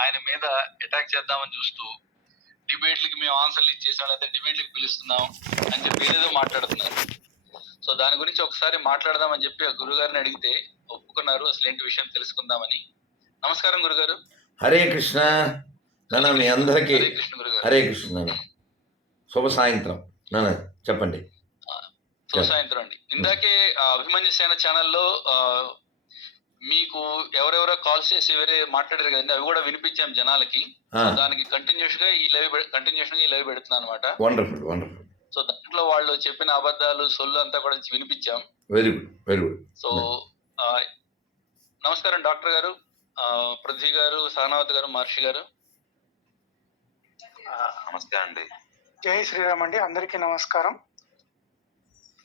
ఆయన మీద అటాక్ చేద్దామని చూస్తూ డిబేట్లకి మేము ఆన్సర్లు ఇచ్చేసాం, లేకపోతే డిబేట్లకి పిలుస్తున్నాం అని చెప్పి ఏదేదో మాట్లాడుతున్నారు. సో దాని గురించి ఒకసారి మాట్లాడదామని చెప్పి ఆ గురుగారిని అడిగితే ఒప్పుకున్నారు. అసలు ఏంటి విషయం తెలుసుకుందామని. నమస్కారం గురుగారు. హరే కృష్ణ. నాన్న మీ అందరికీ హరే కృష్ణ గురుగారు. హరే కృష్ణ నాన్న. శుభ సాయంత్రం నాన్న, చెప్పండి. శుభ సాయంత్రం అండి. ఇందాకే అభిమన్యు సేన ఛానల్లో మీకు ఎవరెవరో కాల్స్ చేసి వేరే మాట్లాడారు కదండి, అవి కూడా వినిపించాం జనాలకి. దానికి కంటిన్యూషన్ గా ఈ లైవ్ పెడుతున్నాను అనమాట. Wonderful wonderful. సో దాంట్లో వాళ్ళు చెప్పిన అబద్ధాలు సొల్లు అంతా కూడా వినిపించాం. Very good very good. So నమస్కారం డాక్టర్ గారు, పృథ్వీ గారు, సహనావతి గారు, మహర్షి గారు. నమస్తే అండి. జై శ్రీరామ్ అండి. అందరికీ నమస్కారం.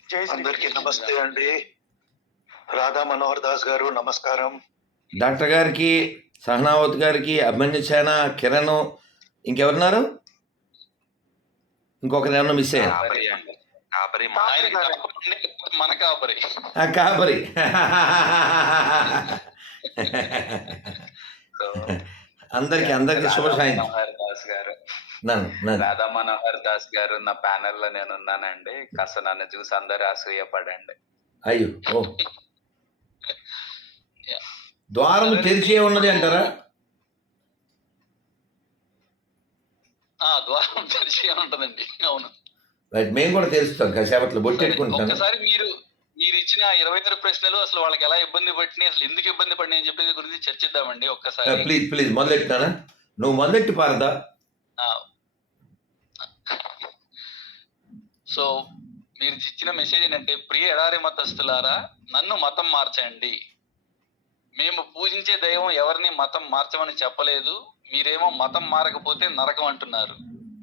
జై అందరికీ నమస్తే అండి. రాధా మనోహర్ దాస్ గారు నమస్కారం. డాక్టర్ గారికి, సహనావతి గారికి, అభిమన్యు సేన, కిరణ్, ఇంకెవరున్నారు? ఇంకొకరు ఏమన్నా మిస్ అయ్యారు? మన కాపరి కాపరి. అందరికి శుభ సాయంత్రం. దాస్ గారు, నన్ను రాధా మనోహర్ దాస్ గారు నా ప్యానెల్ లో నేను ఉన్నానండి. కాస్త నన్ను చూసి అందరూ అసూయపడండి. అయ్యో, ఓ ద్వారం తెరిచే ఉన్నది అంటారా? ద్వారం తెరిచే ఉంటదండి. అవును, మేము కూడా తెలుస్తాం. కాసేపట్లో బొట్టెట్టుకుంటాం. ఒకసారి మీరు ఇచ్చిన 26 ప్రశ్నలు అసలు వాళ్ళకి ఎలా ఇబ్బంది పట్టినాయి, అసలు ఎందుకు ఇబ్బంది పడినాయి అని చెప్పేది గురించి చర్చిద్దామండి ఒక్కసారి. ప్లీజ్ మొదలెట్టినా? నువ్వు మొదలెట్టి పారదా? సో మీరు ఇచ్చిన మెసేజ్ ఏంటంటే, ప్రియ ఎడారి మతస్థులారా, నన్ను మతం మార్చండి. మేము పూజించే దైవం ఎవరిని మతం మార్చమని చెప్పలేదు. మీరేమో మతం మారకపోతే నరకం అంటున్నారు.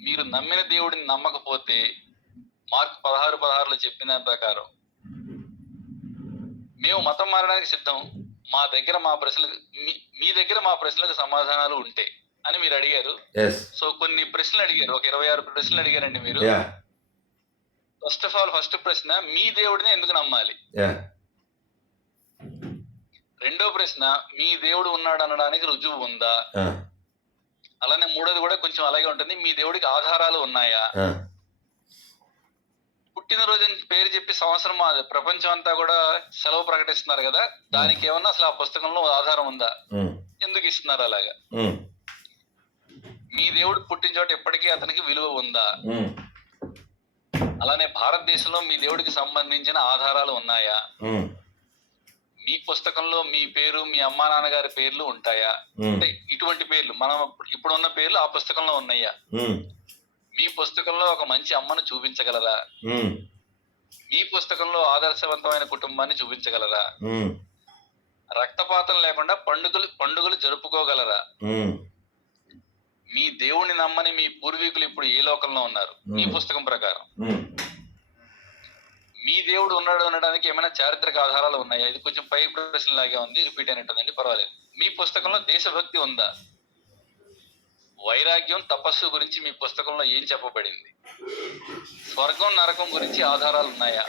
మీరు నమ్మిన దేవుడిని నమ్మకపోతే మార్క్ 16:16లో చెప్పిన ప్రకారం మేము మతం మారడానికి సిద్ధం. మీ దగ్గర మా ప్రశ్నలకు సమాధానాలు ఉంటే అని మీరు అడిగారు. సో కొన్ని ప్రశ్నలు అడిగారు, ఒక 26 ప్రశ్నలు అడిగారండి మీరు. ఫస్ట్ ఆఫ్ ఆల్, ఫస్ట్ ప్రశ్న, మీ దేవుడిని ఎందుకు నమ్మాలి? రెండో ప్రశ్న, మీ దేవుడు ఉన్నాడు అనడానికి రుజువు ఉందా? అలానే మూడోది కూడా కొంచెం అలాగే ఉంటుంది, మీ దేవుడికి ఆధారాలు ఉన్నాయా? పుట్టినరోజు పేరు చెప్పి సంవత్సరం ప్రపంచం అంతా కూడా సెలవు ప్రకటిస్తున్నారు కదా, దానికి ఏమన్నా అసలు ఆ పుస్తకంలో ఆధారం ఉందా? ఎందుకు ఇస్తున్నారు అలాగా? మీ దేవుడు పుట్టిన చోట ఎప్పటికీ అతనికి విలువ ఉందా? అలానే భారతదేశంలో మీ దేవుడికి సంబంధించిన ఆధారాలు ఉన్నాయా? మీ పుస్తకంలో మీ పేరు, మీ అమ్మా నాన్నగారి పేర్లు ఉంటాయా? అంటే ఇటువంటి పేర్లు, మనం ఇప్పుడు ఉన్న పేర్లు ఆ పుస్తకంలో ఉన్నాయా? మీ పుస్తకంలో ఒక మంచి అమ్మను చూపించగలరా? మీ పుస్తకంలో ఆదర్శవంతమైన కుటుంబాన్ని చూపించగలరా? రక్తపాతం లేకుండా పండుగలు జరుపుకోగలరా? మీ దేవుణ్ణి నమ్మని మీ పూర్వీకులు ఇప్పుడు ఏ లోకంలో ఉన్నారు మీ పుస్తకం ప్రకారం? మీ దేవుడు ఉన్నాడు అనడానికి ఏమైనా చారిత్రక ఆధారాలు ఉన్నాయా? ఇది కొంచెం పై ప్రశ్న లాగే ఉంది, రిపీట్ అయినట్టుందండి, పర్వాలేదు. మీ పుస్తకంలో దేశభక్తి ఉందా? వైరాగ్యం, తపస్సు గురించి మీ పుస్తకంలో ఏం చెప్పబడింది? స్వర్గం, నరకం గురించి ఆధారాలు ఉన్నాయా?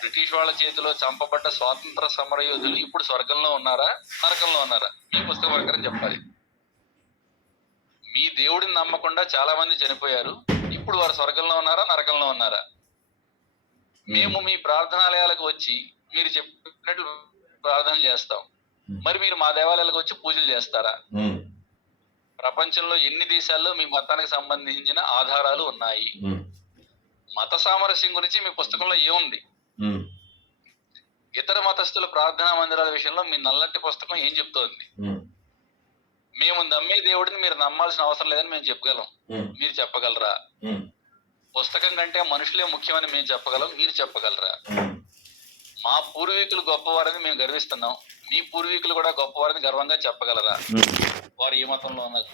బ్రిటిష్ వాళ్ళ చేతిలో చంపబడ్డ స్వాతంత్ర సమర యోధులు ఇప్పుడు స్వర్గంలో ఉన్నారా, నరకంలో ఉన్నారా? మీ పుస్తకం ప్రకారం చెప్పాలి. మీ దేవుడిని నమ్మకుండా చాలా మంది చనిపోయారు, ఇప్పుడు వారు స్వర్గంలో ఉన్నారా, నరకంలో ఉన్నారా? మేము మీ ప్రార్థనాలయాలకు వచ్చి మీరు చెప్పినట్లు ప్రార్థనలు చేస్తాం, మరి మీరు మా దేవాలయాలకు వచ్చి పూజలు చేస్తారా? ప్రపంచంలో ఎన్ని దేశాల్లో మీ మతానికి సంబంధించిన ఆధారాలు ఉన్నాయి? మత సామరస్యం గురించి మీ పుస్తకంలో ఏముంది? ఇతర మతస్థుల ప్రార్థనా మందిరాల విషయంలో మీ నల్లటి పుస్తకం ఏం చెప్తోంది? మేము నమ్మే దేవుడిని మీరు నమ్మాల్సిన అవసరం లేదని మేము చెప్పగలం, మీరు చెప్పగలరా? పుస్తకం కంటే మనుషులే ముఖ్యమని మేము చెప్పగలం, మీరు చెప్పగలరా? మా పూర్వీకులు గొప్పవారని మేము గర్విస్తున్నాం, మీ పూర్వీకులు కూడా గొప్పవారని గర్వంగా చెప్పగలరా? వారు ఏ మతంలో ఉన్నారు?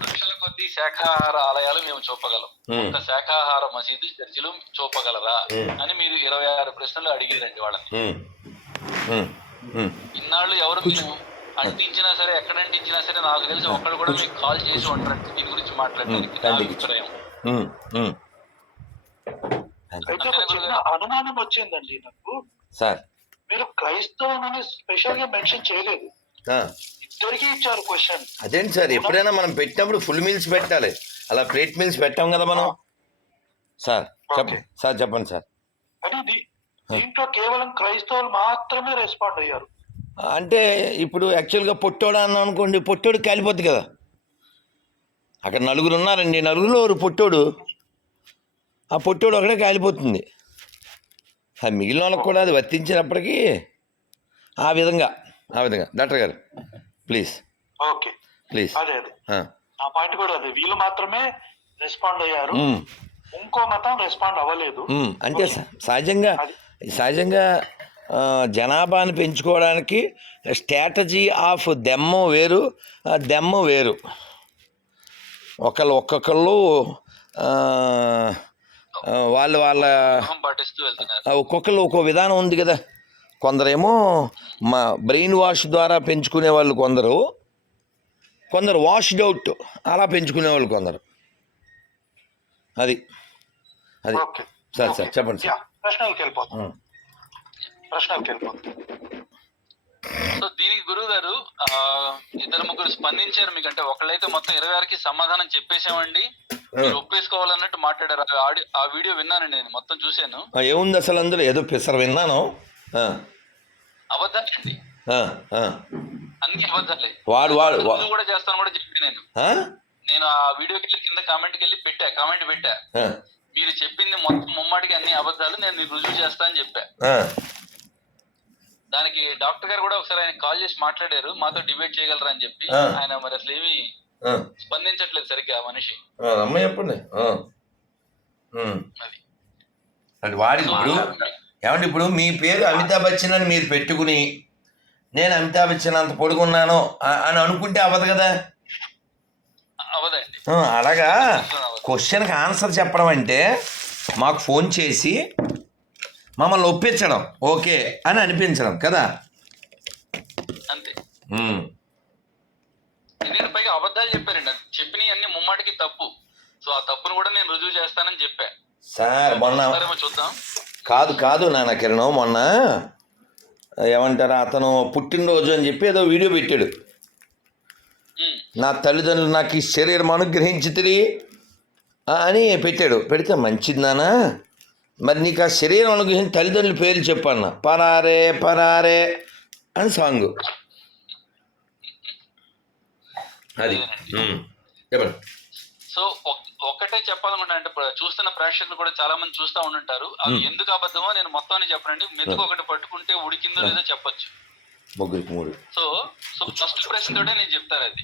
లక్షల కొద్ది శాఖాహార ఆలయాలు మేము చూపగలం, ఒక శాఖాహార మసీదు, చర్చిలు చూపగలరా అని మీరు 26 ప్రశ్నలు అడిగారండి వాళ్ళని. ఇన్నాళ్ళు ఎవరు మీరు అంటించినా సరే, ఎక్కడ అంటించినా సరే, నాకు తెలిసి ఒక్కడు కూడా మీకు కాల్ చేసి ఉంటారంటే దీని గురించి మాట్లాడడానికి. నా అభిప్రాయం. అనుమానం వచ్చిందండి నాకు. మీరు క్రైస్తవుని స్పెషల్ గా మెన్షన్ చేయలేదు. ఇద్దరికి ఇచ్చారు క్వశ్చన్. అదేంటి సార్, ఎప్పుడైనా మనం పెట్టినప్పుడు ఫుల్ మీల్స్ పెట్టాలి, అలా ప్లేట్ మీల్స్ పెట్టాం కదా మనం. సార్ చెప్పండి సార్. అది దీంట్లో కేవలం క్రైస్తవులు మాత్రమే రెస్పాండ్ అయ్యారు. అంటే ఇప్పుడు యాక్చువల్గా పొట్టోడు అన్నాం అనుకోండి, పొట్టోడు కాలిపోద్ది కదా. అక్కడ నలుగురు ఉన్నారండి, నలుగురిలో ఒక పొట్టోడు, ఆ పొట్టోడు ఒకడే కాలిపోతుంది. ఆ మిగిలిన వాళ్ళకి కూడా అది వర్తించినప్పటికీ ఆ విధంగా డాక్టర్ గారు ప్లీజ్ ఓకే ప్లీజ్. అదే నా పాయింట్ కూడా అదే, వీళ్ళు మాత్రమే రెస్పాండ్ అయ్యారు, ఇంకో మతం రెస్పాండ్ అవ్వలేదు. అంటే సహజంగా జనాభాని పెంచుకోవడానికి స్ట్రాటజీ ఆఫ్ దెమ్ము వేరు, దెమ్ము వేరు. ఒక్కొక్కళ్ళు వాళ్ళ పాటిస్తూ వెళ్తున్నారు. ఒక్కొక్కళ్ళు ఒక్కో విధానం ఉంది కదా. కొందరేమో మా బ్రెయిన్ వాష్ ద్వారా పెంచుకునే వాళ్ళు, కొందరు వాష్డ్ అవుట్ అలా పెంచుకునే వాళ్ళు కొందరు. అది సార్ చెప్పండి సార్. ప్రశ్నలకు వెళ్ళిపోతాం. సో దీనికి గురువు గారు ఇద్దరు ముగ్గురు స్పందించారు మీకంటే. ఒకళ్ళైతే మొత్తం 26కి సమాధానం చెప్పేసామండి, మీరు ఒప్పేసుకోవాలన్నట్టు మాట్లాడారు. ఆ వీడియో విన్నానండి, నేను మొత్తం చూశాను. ఏముంది అసలు అందులో, ఏదో పిసర్ విన్నాను. అబద్ధాలండి, అన్ని అబద్ధాలే. వాడు కూడా చేస్తాను కూడా చెప్పి నేను ఆ వీడియోకి వెళ్ళి కింద కామెంట్ పెట్టా. మీరు చెప్పింది మొత్తం ముమ్మాటికి అన్ని అబద్ధాలు, నేను మీకు రుజువు చేస్తా అని చెప్పా. దానికి డాక్టర్ గారు కూడా ఒకసారి ఆయన కాల్ చేసి మాట్లాడారు, మాతో డిబేట్ చేయగలరా అని చెప్పి. ఆయన మరి అసలు ఏమి స్పందించట్లేదు సరిగ్గా ఆ మనిషి. చెప్పండి. అది వాడి ఇప్పుడు మీ పేరు అమితాబ్ బచ్చన్ అని మీరు పెట్టుకుని, నేను అమితాబ్ బచ్చన్ అంత పొడుగున్నాను అని అనుకుంటే అవ్వదు కదా. అవదండి. అలాగా క్వశ్చన్కి ఆన్సర్ చెప్పడం అంటే మాకు ఫోన్ చేసి మమ్మల్ని ఒప్పించడం, ఓకే అని అనిపించడం కదా. అంతే. నేను పైగా అబద్ధాలు చెప్పారండి, చెప్పినవి అన్ని ముమ్మాటికి తప్పు. సో ఆ తప్పును కూడా నేను రుజువు చేస్తానని చెప్పా. సార్ మొన్న చూద్దాం. కాదు నాన్న కిరణం, మొన్న ఏమంటారు, అతను పుట్టినరోజు అని చెప్పి ఏదో వీడియో పెట్టాడు. నా తల్లిదండ్రులు నాకు ఈ శరీరం అనుగ్రహించితిరి అని పెట్టాడు. పెడితే మంచిది నాన్న, మరి నీకు ఆ శరీరం అనుగ్రహించిన తల్లిదండ్రుల పేర్లు చెప్పన్న. పరారే అని సాంగ్. అది చెప్పండి. సో ఒక్కటే చెప్పాలనుకుంటా, అంటే చూస్తున్న ప్రేక్షకులు కూడా చాలా మంది చూస్తూ ఉంటుంటారు. అవి ఎందుకు అబద్ధమో నేను మొత్తాన్ని చెప్పనండి. మెతుకు ఒకటి పట్టుకుంటే ఉడికిందో లేదో చెప్పొచ్చు. సో ఫస్ట్ ప్రశ్న తోటే నేను చెప్తాను అది.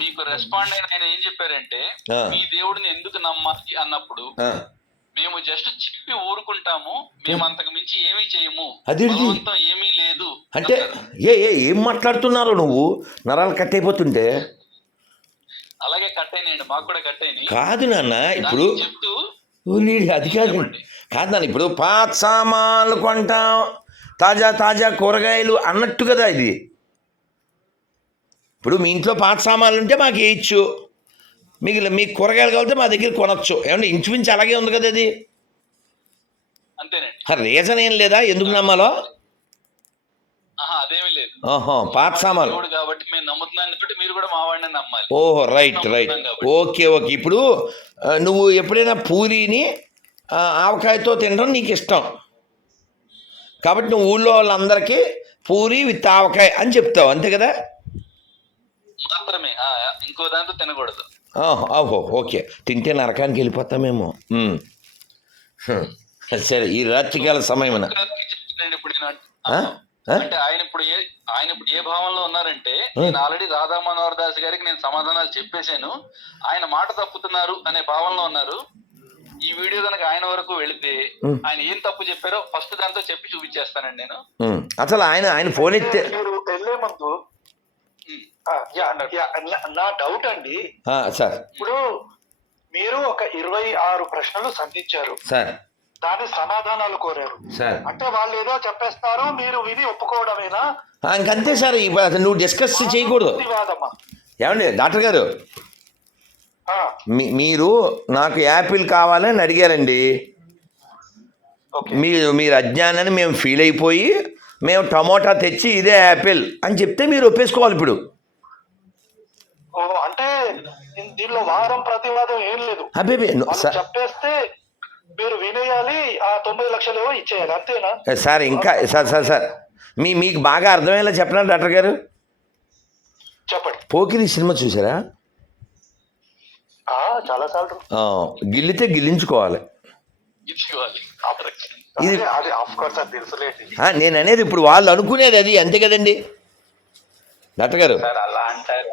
మీకు రెస్పాండ్ అయిన ఆయన ఏం చెప్పారంటే, మీ దేవుడిని ఎందుకు నమ్మాలి అన్నప్పుడు మేము జస్ట్ చెప్పి ఊరుకుంటాము, మేము అంతకు మించి ఏమీ చేయము, బలవంతం ఏమీ లేదు అంటే. ఏం మాట్లాడుతున్నారు నువ్వు, నరాలు కట్ అయిపోతుంటే. అలాగే కట్ అయినాయండి, మాకు కూడా కట్ అయినాయి. కాదు నాన్న, ఇప్పుడు చెప్తూ అది కాదు నాన్న, ఇప్పుడు పాత సామాన్లు కొంటాం, తాజా కూరగాయలు అన్నట్టు కదా ఇది. ఇప్పుడు మీ ఇంట్లో పాత సామాన్లు ఉంటే మాకు వేయచ్చు, మీకు కూరగాయలు కావాలంటే మా దగ్గర కొనొచ్చు. ఏమంటే ఇంచుమించు అలాగే ఉంది కదా అది. అంతేనండి. రీజన్ ఏం లేదా ఎందుకు నమ్మాలో? అదేమీ లేదు. పాత సామాన్లు కాబట్టి మేము నమ్ముతున్నాను, మీరు కూడా మా వాడిని నమ్మాలి. ఓహో రైట్ ఓకే. ఇప్పుడు నువ్వు ఎప్పుడైనా పూరీని ఆవకాయతో తినడం నీకు ఇష్టం కాబట్టి నువ్వు ఊళ్ళో వాళ్ళందరికీ పూరి విత్ ఆవకాయ అని చెప్తావు, అంతే కదా. మాత్రమే, ఇంకో దాంతో తినకూడదు. ఓకే, తింటే నరకానికి వెళ్ళిపోతామేమో. సరే, ఈ రాత్రికాల సమయం అంటే ఆయన ఇప్పుడు ఏ భావంలో ఉన్నారంటే, నేను ఆల్రెడీ రాధా మనోహర్ దాస్ గారికి నేను సమాధానాలు చెప్పేశాను, ఆయన మాట తప్పుతున్నారు అనే భావంలో ఉన్నారు. ఈ వీడియో కనుక ఆయన వరకు వెళితే ఆయన ఏం తప్పు చెప్పారో ఫస్ట్ దాంతో చెప్పి చూపించేస్తానండి నేను. అసలు ఆయన ఫోన్ ఎత్తే వెళ్ళే ముందు నా డౌట్ అండి సార్, ఇప్పుడు మీరు ఒక 26 ప్రశ్నలు సంధించారు సార్, దాని సమాధానాలు కోరారు సార్. అంటే వాళ్ళు ఏదో చెప్పేస్తారు, మీరు విని ఒప్పుకోవడమేనా? ఇంకంతే సార్, నువ్వు డిస్కస్ చేయకూడదు. ఏమండి డాక్టర్ గారు, మీరు నాకు యాపిల్ కావాలని అడిగారండి, మీరు అజ్ఞానాన్ని మేము ఫీల్ అయిపోయి మేము టమోటా తెచ్చి ఇదే యాపిల్ అని చెప్తే మీరు ఒప్పేసుకోవాలి ఇప్పుడు. ఓ అంటే దీనిలో వాదం ప్రతివాదం ఏం లేదు. అబ్బే వాళ్ళు చెప్పేస్తే మీరు వినేయాలి, ఆ 9 లక్షలు ఏవో ఇచ్చేయాలి, అంతేనా? సార్ ఇంకా సార్ మీకు బాగా అర్థమయ్యేలా చెప్పనా డాక్టర్ గారు? చెప్పండి. పోకిరి సినిమా చూసారా? చాలా సార్లు. గిల్లితే గిల్లించుకోవాలి. ఇది అది ఆఫ్ కోర్స్ అది తెలుసులేండి. నేను అనేది ఇప్పుడు వాళ్ళు అనుకునేది అది, అంతే కదండి డాక్టర్ గారు? సార్ అలా అంటారు.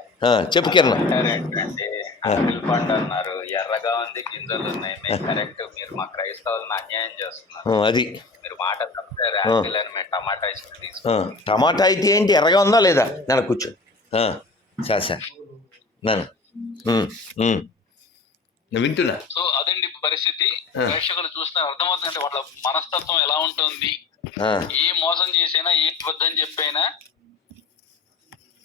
చెప్పు కిరణ్. ఏంటంటే ఆపిల్ పండు అన్నారు, ఎర్రగా ఉంది, గింజలు ఉన్నాయి. మేము కరెక్ట్, మీరు మా క్రైస్తవులను అన్యాయం చేస్తున్నారు. అది మీరు మాట తప్పారు. ఆపిల్ అని మేము టమాటా ఇచ్చి తీసుకున్నాం. టమాటా అయితే ఏంటి, ఎర్రగా ఉందా లేదా? నన్ను కూర్చో సార్ నన్ను వింటున్నా. సో అదండి పరిస్థితి. ప్రేక్షకులు చూస్తే అర్థమవుతుందంటే వాళ్ళ మనస్తత్వం ఎలా ఉంటుంది. ఏ మోసం చేసైనా, ఏ అబద్ధం చెప్పైనా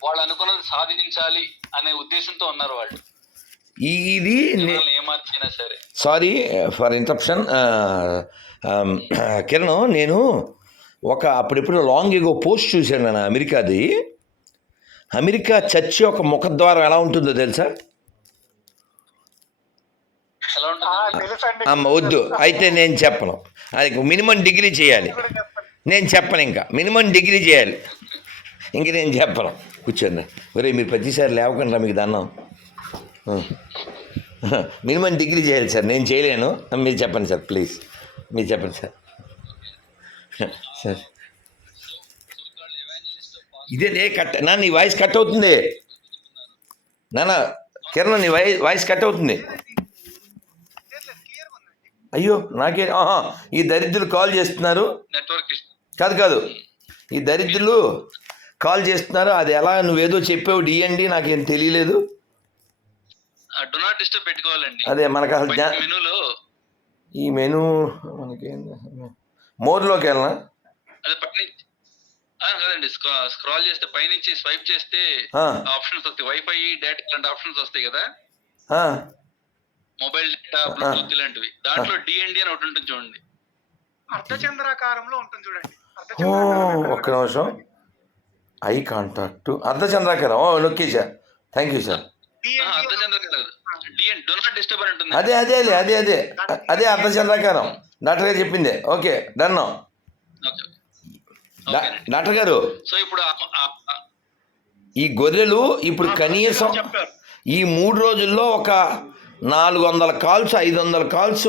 వాళ్ళు అనుకున్నది సాధించాలి అనే ఉద్దేశంతో ఉన్నారు వాళ్ళు. ఇది ఏమార్చైనా సరే. సారీ ఫర్ ఇంటరప్షన్ కిరణ్, నేను అప్పుడెప్పుడు లాంగ్ ఎగో పోస్ట్ చూశాను నేను అమెరికాది. అమెరికా చర్చి ఒక ముఖద్వారం ఎలా ఉంటుందో తెలుసా? వద్దు అయితే నేను చెప్పను. అది మినిమం డిగ్రీ చేయాలి. నేను చెప్పను, ఇంకా మినిమం డిగ్రీ చేయాలి. ఇంక నేను చెప్పను. కూర్చోండి. ఒరే మీరు ప్రతిసారి లేవకుండా మీకు దండం. మినిమం డిగ్రీ చేయాలి సార్. నేను చేయలేను. మీరు చెప్పండి సార్, ప్లీజ్ మీరు చెప్పండి సార్. సార్ ఇదే నీ వాయిస్ కట్ అవుతుంది కిరణ్, నీ వాయిస్ కట్ అవుతుంది. అయ్యో నాకే ఈ దరిద్రులు కాల్ చేస్తున్నారు. కాదు ఈ దరిద్రులు కాల్ చేస్తున్నారు. అది ఎలా, నువ్వేదో చెప్పావు డిఎండి, నాకేం తెలియలేదు. అదే మనకు అసలు ఈ మెనూ మనకి మోర్లోకి వెళ్ళనా? కదండి, స్క్రాల్ చేస్తే పైనుంచి స్వైప్ చేస్తే ఆప్షన్స్ వస్తాయి. వైఫై, డేటా ఇలాంటి ఆప్షన్స్ వస్తాయి కదా, మొబైల్ డేటా, బ్లూటూత్ ఇలాంటివి. దాంట్లో డిఎండి అని ఒకటి ఉంటుంది చూడండి. అర్ధచంద్రాకారంలో ఉంటుంది చూడండి. ఒక్క నిమిషం. ఐ కాంటాక్ట్ అర్ధచంద్రాకారం నొక్కేసా. Thank you sir. అదే అర్ధచంద్రాకారం డాక్టర్ గారు చెప్పిందే. Okay done. డాక్టర్ గారు, సో ఇప్పుడు ఈ గొర్రెలు ఇప్పుడు కనీసం ఈ 3 రోజుల్లో ఒక 400 కాల్స్ 500 కాల్స్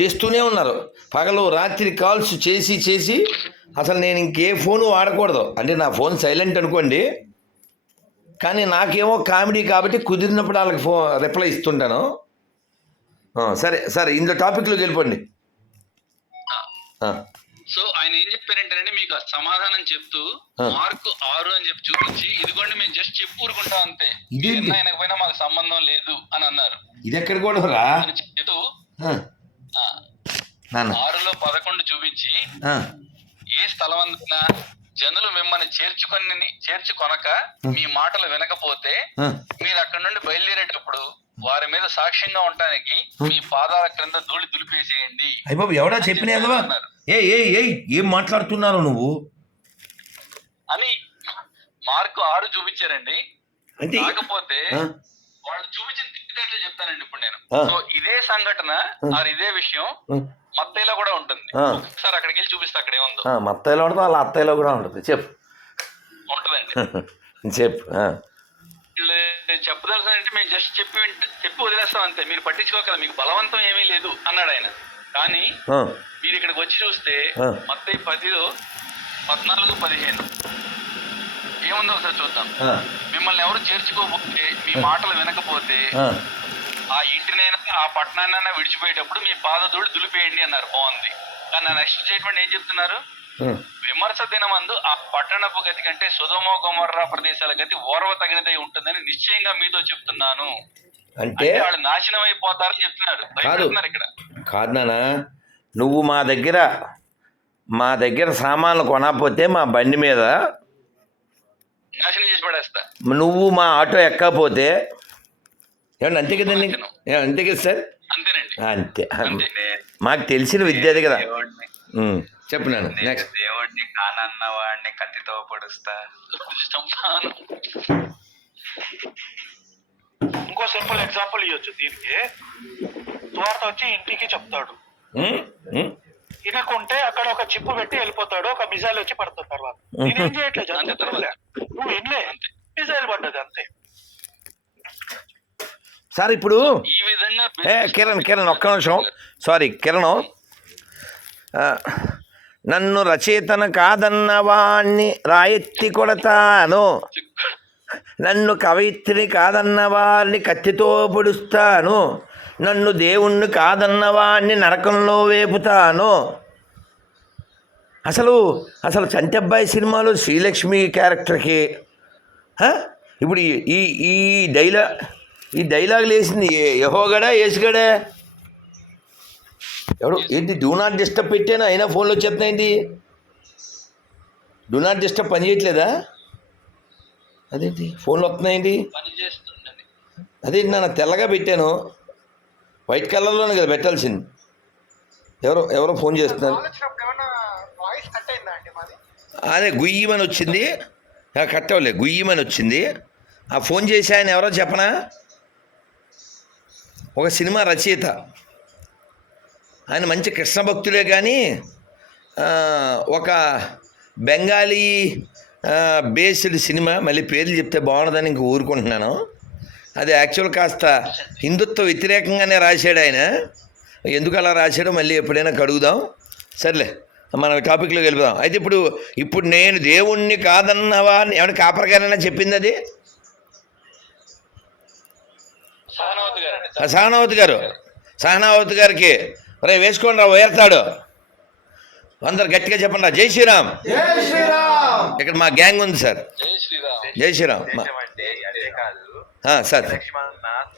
చేస్తూనే ఉన్నారు. పగలు రాత్రి కాల్స్ చేసి అసలు నేను ఇంకే ఫోను వాడకూడదు. అంటే నా ఫోన్ సైలెంట్ అనుకోండి, కానీ నాకేమో కామెడీ కాబట్టి కుదిరినప్పుడు వాళ్ళకి రిప్లై ఇస్తుంటాను. సరే ఇందులో టాపిక్లోకి వెళ్ళిపోండి. సో ఆయన ఏం చెప్పారంటేనండి, మీకు సమాధానం చెప్తూ మార్కు 6 అని చెప్పి చూపించి, ఇదిగోండి మేము జస్ట్ చెప్పు ఊరుకుంటాం అంతే, ఆయనకపోయినా మాకు సంబంధం లేదు అని అన్నారు. ఇది ఎక్కడ కూడా రా చెప్తూ 6లో 11 చూపించి, ఏ స్థలమందున జనులు మిమ్మల్ని చేర్చుకొనక మీ మాటలు వినకపోతే మీరు అక్కడ నుండి బయలుదేరేటప్పుడు వారి మీద సాక్ష్యంగా ఉండటానికి మీ పాదాల క్రింద ధూళి దులిపేసేయండి. అయ్యబాబు ఎవడా చెప్పిన ఏం మాట్లాడుతున్నావు నువ్వు అని మార్కు 6 చూపించారండి. కాకపోతే వాళ్ళు చూపించిన తిట్టినట్లే చెప్తానండి ఇప్పుడు నేను. సో ఇదే సంఘటన ఇదే విషయం మత్తయిలో కూడా ఉంటుంది. ఒకసారి అక్కడికి వెళ్ళి చూపిస్తే అక్కడ ఏముందో. మత్తయిలో ఉంటుంది, వాళ్ళ అత్తయిలో కూడా ఉంటుంది. చెప్పు. ఉంటుందండి. చెప్పు. చెప్పదలసిందంటే మేము జస్ట్ చెప్పి వదిలేస్తాం అంతే, మీరు పట్టించుకోగల, మీకు బలవంతం ఏమీ లేదు అన్నాడు ఆయన. కానీ మీరు ఇక్కడికి వచ్చి చూస్తే మత్తయి 10లో 14-15 ఏముందో ఒకసారి చూద్దాం. మిమ్మల్ని ఎవరు చేర్చుకోకపోతే, మీ మాటలు వినకపోతే ఆ ఇంటినైనా ఆ పట్టణాన్నైనా విడిచిపోయేటప్పుడు మీ పాదధూళి దులిపేయండి అన్నారు. బాగుంది. కానీ నా నెక్స్ట్ స్టేట్మెంట్ ఏం చెప్తున్నారు? విమర్శ దినమందు ఆ పట్టణపు గతి కంటే సొదొమ గొమొర్రా ప్రదేశాల గతి ఓర్వ తగినదై ఉంటుందని నిశ్చయంగా మీతో చెప్తున్నాను. అంటే వాళ్ళు నాశనం అయిపోతారని చెప్తున్నారు. ఇక్కడ కాదు నాన్న, నువ్వు మా దగ్గర సామాన్లు కొనకపోతే మా బండి మీద నాశనం చేసి పడేస్తా. నువ్వు మా ఆటో ఎక్కకపోతే ఏమండి, అంతే కదండి? అంతే కదా సార్? అంతేనండి. అంతే మాకు తెలిసిన విద్య అది కదా. చెప్పు నాన్న నెక్స్ట్. దేవుడిని కానన్న వాడిని కత్తితో పొడుస్తా. చంపాను. ఇంకో సింపుల్ ఎగ్జాంపుల్ ఇవ్వచ్చు దీనికి. సువార్త వచ్చి ఇంటికి చెప్తాడు, వినకుంటే అక్కడ ఒక చిప్పు పెట్టి వెళ్ళిపోతాడు, ఒక మిజైల్ వచ్చి పడుతుంది. తర్వాత నేనేం చేయట్లేదు, నువ్వు వినలే, మిజైల్ పడ్డది అంతే. సార్ ఇప్పుడు ఈ విధంగా కిరణ్ ఒక్క నిమిషం, సారీ కిరణ్, నన్ను రచయితను కాదన్న వాణ్ణి రాయెత్తి కొడతాను, నన్ను కవయిత్రిని కాదన్న వారిని కత్తితో పొడుస్తాను, నన్ను దేవుణ్ణి కాదన్న వాడిని నరకంలో వేపుతాను. అసలు చంటబ్బాయి సినిమాలో శ్రీలక్ష్మి క్యారెక్టర్కి ఇప్పుడు ఈ డైలాగులు వేసింది యెహోవాడా యేసుగాడా? ఎవడు ఏంటి డూ నాట్ డిస్టర్బ్ పెట్టాను అయినా ఫోన్లో వచ్చేస్తున్నాయండి. డూ నాట్ డిస్టర్బ్ పని చేయట్లేదా? అదేంటి ఫోన్లో వస్తున్నాయండి? పని చేస్తుండని. అదేంటి నాన్న తెల్లగా పెట్టాను, వైట్ కలర్లోనే కదా పెట్టాల్సింది. ఎవరో ఫోన్ చేస్తున్నారు. అదే గుయ్యమని వచ్చింది, కట్ అవ్వలే, గుయ్యమని వచ్చింది. ఆ ఫోన్ చేసి ఆయన ఎవరో చెప్పనా, ఒక సినిమా రచయిత, ఆయన మంచి కృష్ణ భక్తులే కానీ ఒక బెంగాలీ బేస్డ్ సినిమా, మళ్ళీ పేర్లు చెప్తే బాగుండదని ఇంక ఊరుకుంటున్నాను. అది యాక్చువల్ కాస్త హిందుత్వ వ్యతిరేకంగానే రాశాడు ఆయన. ఎందుకు అలా రాశాడో మళ్ళీ ఎప్పుడైనా కడుగుదాం. సర్లే, మన టాపిక్లోకి వెళ్ళిపోదాం. అయితే ఇప్పుడు నేను దేవుణ్ణి కాదన్నవా ఏమైనా కాపరగారైనా చెప్పింది అది? సహనావతి గారికి రే వేసుకోండి రా, ఉయర్తాడు. అందరు గట్టిగా చెప్పండి రా, జై శ్రీరామ్. ఇక్కడ మా గ్యాంగ్ ఉంది సార్. జై శ్రీరామ్ సార్.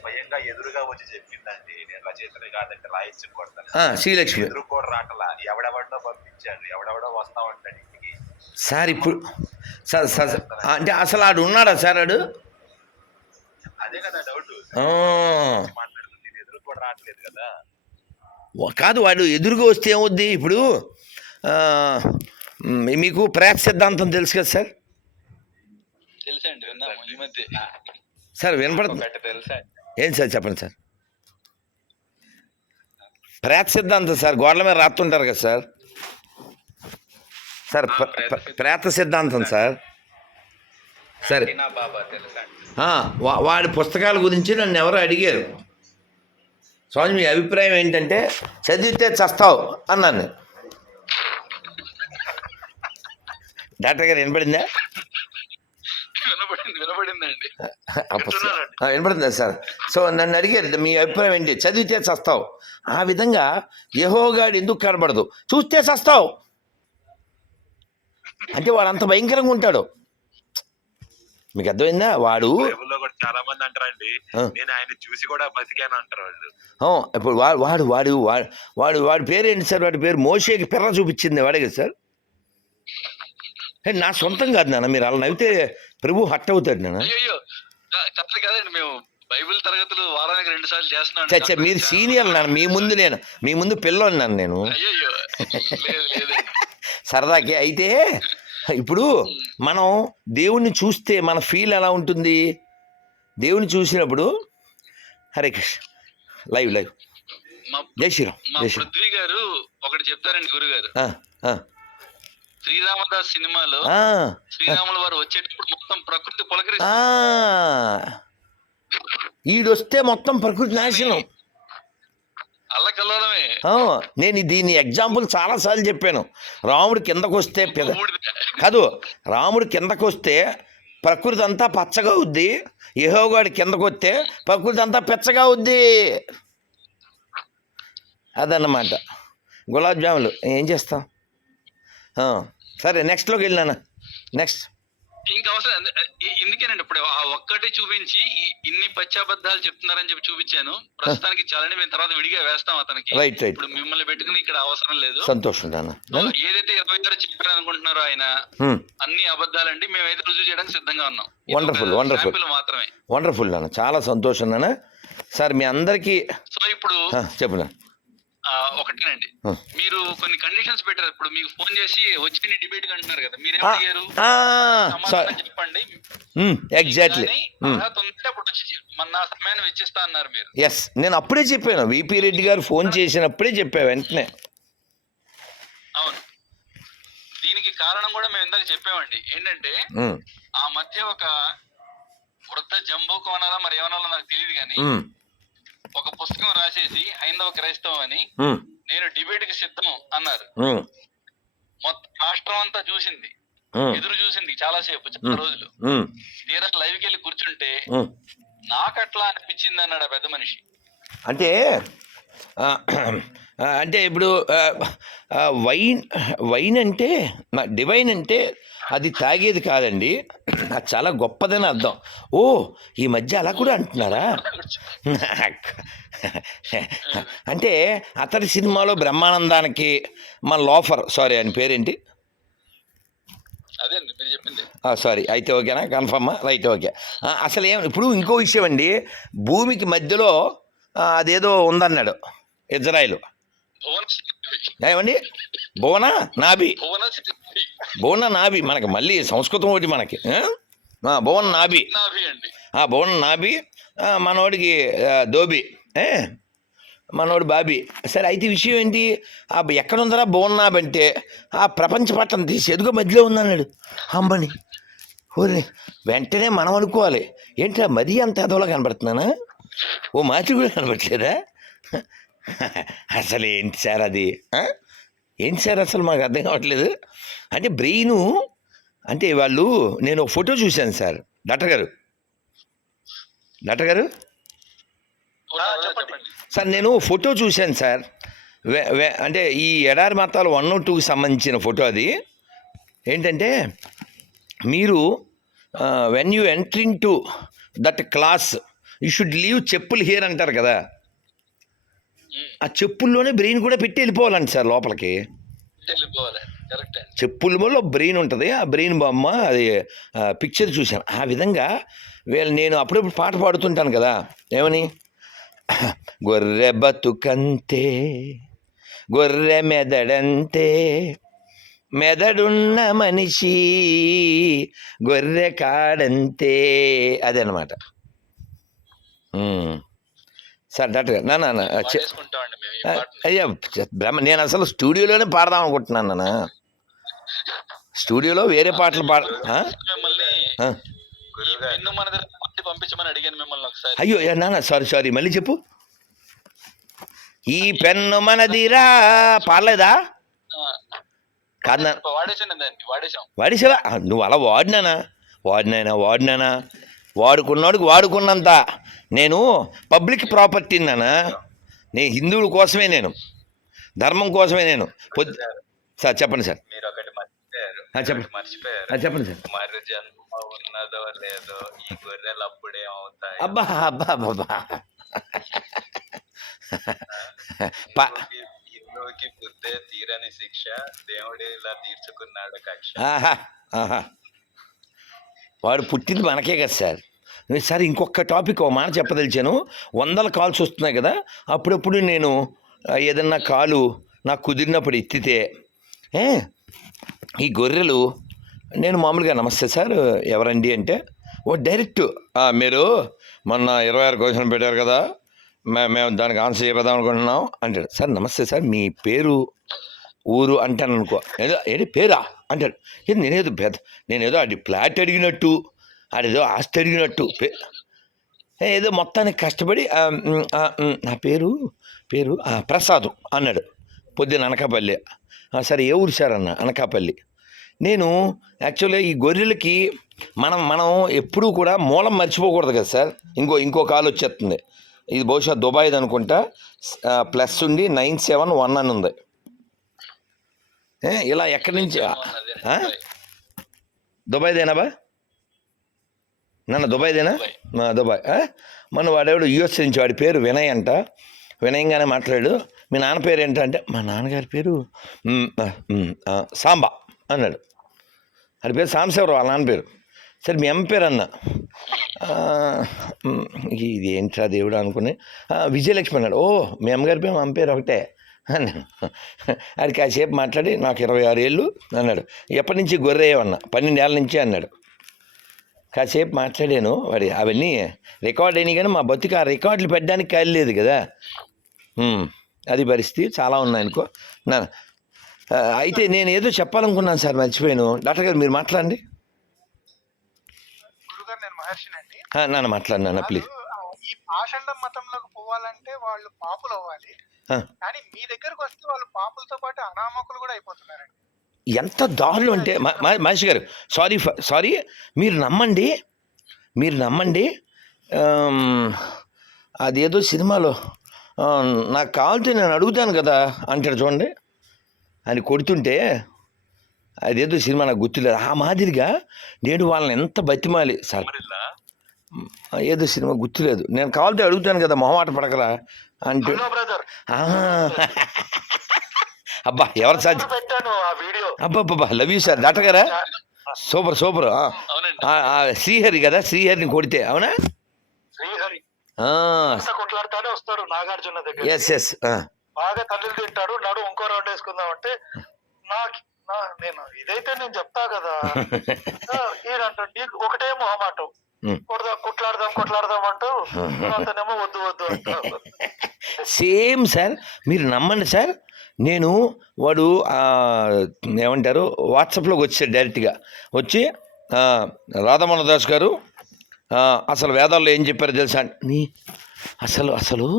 స్వయంగా ఎదురుగా వచ్చి చెప్పిందండి, నేను రచయితలు కాదంటే రాయించి కొడతాను. శ్రీలక్ష్మి ఎదురు కూడా రాకలా, ఎవడెవడో పంపించాడు, ఎవడెవడో వస్తా ఉంటాడు ఇంటికి. సార్ ఇప్పుడు సార్ అంటే అసలు ఆడు ఉన్నాడా సార్? ఆడు అదే కదా డౌట్ మాట్లాడుతుంది, ఎదురు కూడా రావట్లేదు కదా. కాదు, వాడు ఎదురుగా వస్తే ఏమవుద్ది? ఇప్పుడు మీకు ప్రేత సిద్ధాంతం తెలుసు కదా సార్? తెలుసండి, విన్నాము ఈ మధ్య. సార్ వినపడుతుంది? తెలుసా? ఏం సార్ చెప్పండి సార్. ప్రేత సిద్ధాంతం సార్, గోడల మీద రాస్తుంటారు కదా సార్. సార్ ప్రేత సిద్ధాంతం సార్. సరే, వాడి పుస్తకాల గురించి నన్ను ఎవరో అడిగారు, స్వామి మీ అభిప్రాయం ఏంటంటే చదివితే చస్తావు అన్నాను. డాక్టర్ గారు వినపడిందా? వినపడిందండి. వినపడుతుందా సార్? సో నన్ను అడిగారు మీ అభిప్రాయం ఏంటి, చదివితే చస్తావు. ఆ విధంగా యెహోవాగాడు ఎందుకు కనబడదు, చూస్తే చస్తావు అంటే వాడు అంత భయంకరంగా ఉంటాడు. మీకు అర్థమైందా? వాడు చాలా మంది అంటారండి, నేను ఆయన చూసి కూడా బతికాను అంటారు వాళ్ళు. ఇప్పుడు వాడి పేరు ఏంటి సార్? వాడి పేరు మోషేకి పిర్ర చూపించింది వాడే కదా సార్? నా సొంతం కాదు నాన్న, మీరు అలా నవ్వితే ప్రభు హట్ అవుతాడు నాన్న. అయ్యో కదండి, మేము బైబిల్ తరగతులు వారానికి 2 సార్లు చేస్తున్నాం. చచ్చా, మీరు సీనియర్ నాన్న, మీ ముందు పిల్లోని నాన్న నేను. అయ్యో సరదాకే. అయితే ఇప్పుడు మనం దేవుణ్ణి చూస్తే మన ఫీల్ ఎలా ఉంటుంది? దేవుని చూసినప్పుడు హరే కృష్ణ లైవ్ జై శ్రీరామ్. మా పృథ్వీ గారు ఒకటి చెప్తారండి గురుగారు. శ్రీరామదాస్ సినిమాలో శ్రీరాముల వారు వచ్చేటప్పుడు మొత్తం ప్రకృతి పులకరిస్తుంది. ఈడొస్తే మొత్తం ప్రకృతి నాశనం. అల్లకల్లమే. నేను దీని ఎగ్జాంపుల్ చాలాసార్లు చెప్పాను. రాముడు కిందకు వస్తే రాముడు కిందకు వస్తే ప్రకృతి అంతా పచ్చగా అవుద్ది, యెహోవాగాడు కిందకు వస్తే ప్రకృతి అంతా పెచ్చగా అవుద్ది. అదన్నమాట. గులాబ్ జాములు ఏం చేస్తాం. సరే నెక్స్ట్లోకి వెళ్ళినా. నెక్స్ట్ ఇంకా అవసరం ఎందుకేనండి, ఇప్పుడు ఆ ఒక్కటి చూపించి ఇన్ని పచ్చాబద్ధాలు చెప్తున్నారని చెప్పి చూపించాను. ప్రస్తుతానికి చాలండి, మేము తర్వాత విడిగా వేస్తాం అతనికి. రైట్. ఇప్పుడు మిమ్మల్ని పెట్టుకుని ఇక్కడ అవసరం లేదు. సంతోషం. ఏదైతే 26 చెప్పారు అనుకుంటున్నారో ఆయన అన్ని అబద్ధాలండి. మేమైతే రుజువు చేయడానికి సిద్ధంగా ఉన్నాం. మాత్రమే. వండర్ఫుల్ నాన్న, చాలా సంతోషం నాన్న. సార్ మీ అందరికీ సో ఇప్పుడు చెప్పనా ఒకటేనండి, ఆ. మీరు కొన్ని కండిషన్స్ పెట్టారు. ఇప్పుడు మీకు ఫోన్ చేసి వచ్చి డిబేట్ అంటున్నారు కదా, మీరేం అడిగారు? సమాధానం చెప్పండి. ఎగ్జాక్ట్లీ. కానీ అర్హత ఉంటే అప్పుడు వచ్చి నా సమయాన్ని వెచ్చిస్తా అన్నారు మీరు. ఎస్, నేను అప్పుడే చెప్పాను. విపి రెడ్డి గారు ఫోన్ చేసినప్పుడే చెప్పా వెంటనే. అవును, దీనికి కారణం కూడా మేము ఇందాక చెప్పామండి. ఏంటంటే ఉమ్, ఆ మధ్య ఒక వృద్ధ జంబూకు అనాలా మరి ఏమనాలో నాకు తెలియదు కానీ ఉమ్, ఒక పుస్తకం రాసేసి హైందవ క్రైస్తవం అని ఉమ్, నేను డిబేట్ కి సిద్ధం అన్నారు. ఉమ్, మొత్తం రాష్ట్రం అంతా చూసింది, ఉమ్, ఎదురు చూసింది చాలాసేపు, చాలా రోజులు. ఉమ్, తీరా లైవ్కి వెళ్ళి కూర్చుంటే ఉమ్. నాకు అట్లా అనిపించింది అన్నాడు ఆ పెద్ద మనిషి. అంటే అంటే ఇప్పుడు వైన్ అంటే డివైన్ అంటే అది తాగేది కాదండి, అది చాలా గొప్పదని అర్థం. ఓ, ఈ మధ్య అలా కూడా అంటున్నారా? అంటే అతడి సినిమాలో బ్రహ్మానందానికి మన లోఫర్, సారీ ఆయన పేరేంటి? అదే అండి మీరు చెప్పింది. సారీ, అయితే ఓకేనా? కన్ఫర్మా? Right, okay. అసలు ఇప్పుడు ఇంకో విషయం అండి, భూమికి మధ్యలో అదేదో ఉందన్నాడు ఇజ్రాయిల్. ఏమండి, భువన నాభి, భువన నాభి మనకి మళ్ళీ సంస్కృతం ఒకటి మనకి. భువన నాభి, అండి భువన నాభి, మనోడికి దోబి, మనోడు బాబీ. సరే, అయితే విషయం ఏంటి? ఎక్కడ ఉందరా భువన నాభి అంటే ఆ ప్రపంచ పట్టణం తీసి ఎదుగో మధ్యలో ఉందన్నాడు. అంబని ఊరి వెంటనే మనం అనుకోవాలి, ఏంట్రా మరీ అంత ఎదవలా కనబడుతున్నానా? ఓ మాత్రం కూడా కనబడలేదా? అసలు ఏంటి సార్ అది? ఏంటి సార్ అసలు మాకు అర్థం కావట్లేదు. అంటే బ్రెయిను అంటే వాళ్ళు, నేను ఒక ఫోటో చూశాను సార్. డాక్టర్ గారు సార్, నేను ఫోటో చూశాను సార్. అంటే ఈ ఎడారి మతాలు 1 or 2కి సంబంధించిన ఫోటో అది. ఏంటంటే మీరు when you enter to that class you should leave చెప్పులు హియర్ అంటారు కదా, ఆ చెప్పుల్లోనే బ్రెయిన్ కూడా పెట్టి వెళ్ళిపోవాలండి సార్ లోపలికి. చెప్పుల్లో బ్రెయిన్ ఉంటుంది, ఆ బ్రెయిన్ బొమ్మ అది పిక్చర్ చూశాను. ఆ విధంగా నేను అప్పుడప్పుడు పాట పాడుతుంటాను కదా, ఏమని? గొర్రె బతుకంతే, గొర్రె మెదడంతే, మెదడున్న మనిషి గొర్రె కాడంతే, అదనమాట. సార్ డాక్టర్ గారు, నా అయ్యా నేను అసలు స్టూడియోలోనే పాడదాం అనుకుంటున్నాను నాన్న. స్టూడియోలో వేరే పాటలు పంపించమని అడిగాను మిమ్మల్ని ఒకసారి. అయ్యో నాన్న, సారీ, మళ్ళీ చెప్పు. ఈ పెన్ను మనదిరా పాడలేదా? కాదు, వాడేసావా? నువ్వు అలా వాడినానా వాడుకున్నాడుకు వాడుకున్నంత. నేను పబ్లిక్ ప్రాపర్టీ నాన్న, నేను హిందువుల కోసమే, నేను ధర్మం కోసమే. నేను సార్ చెప్పండి సార్. మీరు ఒకటి మర్చిపోయారు. చెప్పండి సార్. మరి జన్మ ఉన్నదో లేదో ఈ గొర్రెలు అప్పుడే అవుతాయి. అబ్బా హిందువుకి బుద్ధే తీరని శిక్ష, దేవుడే ఇలా తీర్చుకున్నాడు కక్ష. వాడు పుట్టింది మనకే కదా సార్. సార్, ఇంకొక టాపిక్ ఒక మాట చెప్పదలిచాను. 100 కాల్స్ వస్తున్నాయి కదా, అప్పుడప్పుడు నేను ఏదన్నా కాలు నాకు కుదిరినప్పుడు ఎత్తితే ఈ గొర్రెలు, నేను మామూలుగా నమస్తే సార్ ఎవరండి అంటే, డైరెక్ట్ మీరు మొన్న 26 క్వశ్చన్ పెట్టారు కదా, మేము దానికి ఆన్సర్ చెప్పదాం అనుకుంటున్నాం అంటాడు. సార్ నమస్తే సార్, మీ పేరు ఊరు అంటాను అనుకో, ఏంటి పేరా అంటాడు. నేనేదో అది ఫ్లాట్ అడిగినట్టు, అదేదో ఆస్తి అడిగినట్టు, ఏదో మొత్తానికి కష్టపడి నా పేరు ప్రసాద్ అన్నాడు. పొద్దున్న అనకాపల్లి. సరే ఏ ఊరు సార్ అన్న? అనకాపల్లి. నేను యాక్చువల్గా ఈ గొర్రెలకి మనం ఎప్పుడూ కూడా మూలం మర్చిపోకూడదు కదా సార్. ఇంకో కాల్ వచ్చేస్తుంది, ఇది బహుశా దుబాయ్ది అనుకుంటా, ప్లస్ ఉండి 971 అని ఉంది. ఇలా ఎక్కడి నుంచి? దుబాయ్దేనా నాన్న? దుబాయ్దేనా? దుబాయ్. మన వాడేవాడు యూఎస్ నుంచి, వాడి పేరు వినయ్ అంట. వినయంగానే మాట్లాడు. మీ నాన్న పేరు ఏంటంటే, మా నాన్నగారి పేరు సాంబా అన్నాడు. వాడి పేరు సాంబశివరావు, వాళ్ళ నాన్న పేరు. సరే మీ అమ్మ పేరు అన్న, ఇది ఏంట్రా దేవుడు అనుకుని విజయలక్ష్మి అన్నాడు. ఓ, మీ అమ్మగారి పేరు మా అమ్మ పేరు ఒకటే. అన్నాను. అది కాసేపు మాట్లాడి నాకు 26 ఏళ్ళు అన్నాడు. ఎప్పటి నుంచి గొర్రెయమన్నా? 12 ఏళ్ళ నుంచి అన్నాడు. కాసేపు మాట్లాడాను. వాడి అవన్నీ రికార్డ్ అయినాయి కానీ మా బతుకు ఆ రికార్డులు పెట్టడానికి కాయలేదు కదా. అది పరిస్థితి చాలా ఉన్నాయనుకో. అయితే నేను ఏదో చెప్పాలనుకున్నాను సార్, మర్చిపోయాను. డాక్టర్ గారు మీరు మాట్లాడండి. గురుగారు నేను మహర్షినండి. నాన్న మాట్లాడినా ప్లీజ్. ఈ పాషండ మతంలోకి పోవాలంటే వాళ్ళు పాపులు అవ్వాలి, కానీ మీ దగ్గరకు వస్తే వాళ్ళు పాపులతో పాటు అనామకులు కూడా అయిపోతున్నారండి. ఎంత దారుణం అంటే మహేష్ గారు, సారీ మీరు నమ్మండి అదేదో సినిమాలో నాకు కావాలంటే నేను అడుగుతాను కదా అంటాడు చూడండి, అని కొడుతుంటే అదేదో సినిమా నాకు గుర్తులేదు. ఆ మాదిరిగా నేను వాళ్ళని ఎంత బతిమాలి సార్, ఏదో సినిమా గుర్తులేదు, నేను కావాలంటే అడుగుతాను కదా మొహమాట పడకరా అంటే. అబ్బా ఎవరు సార్, అబ్బా లవ్ యూ సార్. డాక్టర్ గారా సూపర్ శ్రీహరి కదా, శ్రీహరిని కొడితే అవునా? కొట్లాడుతానే వస్తాడు నాగార్జున దగ్గర. ఎస్ బాగా తల్లిని తింటాడు, నడు ఇంకో రౌండ్ వేసుకుందాం అంటే నేను ఇదైతే నేను చెప్తా కదా ఈయనంటాడు నీకు ఒకటే మొహమాటం, కొట్లాడదాం అంటూ అతనేమో వద్దు అంటాడు. సేమ్ సార్, మీరు నమ్మండి సార్. నేను వాడు ఏమంటారు వాట్సాప్లోకి వచ్చాడు, డైరెక్ట్గా వచ్చి రాధామోహన్ దాస్ గారు అసలు వేదాల్లో ఏం చెప్పారో తెలుసా నీ అసలు